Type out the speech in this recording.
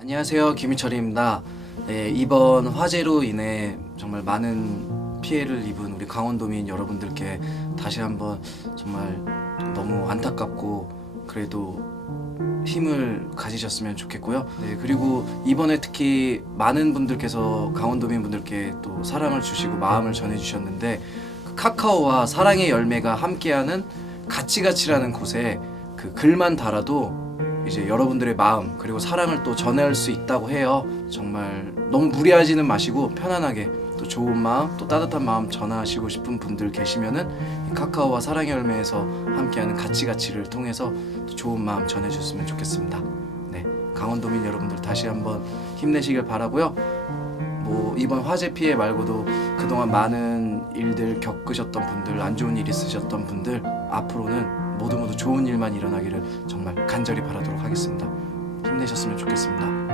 안녕하세요 김희철입니다. 네, 이번 화재로 인해 정말 많은 피해를 입은 우리 강원도민 여러분들께 다시 한번 정말 너무 안타깝고 그래도 힘을 가지셨으면 좋겠고요. 네, 그리고 이번에 특히 많은 분들께서 강원도민 분들께 또 사랑을 주시고 마음을 전해주셨는데 그 카카오와 사랑의 열매가 함께하는 가치가치라는 곳에 그 글만 달아도 이제 여러분들의 마음 그리고 사랑을 또 전할 수 있다고 해요. 정말 너무 무리하지는 마시고 편안하게 또 좋은 마음 또 따뜻한 마음 전하시고 싶은 분들 계시면은 이 카카오와 사랑의 열매에서 함께하는 가치 가치를 통해서 또 좋은 마음 전해주셨으면 좋겠습니다. 네, 강원도민 여러분들 다시 한번 힘내시길 바라고요. 뭐 이번 화재 피해 말고도 그동안 많은 일들 겪으셨던 분들 안 좋은 일 있으셨던 분들 앞으로는 모두 모두 좋은 일만 일어나기를 정말 간절히 바라도록 하겠습니다. 힘내셨으면 좋겠습니다.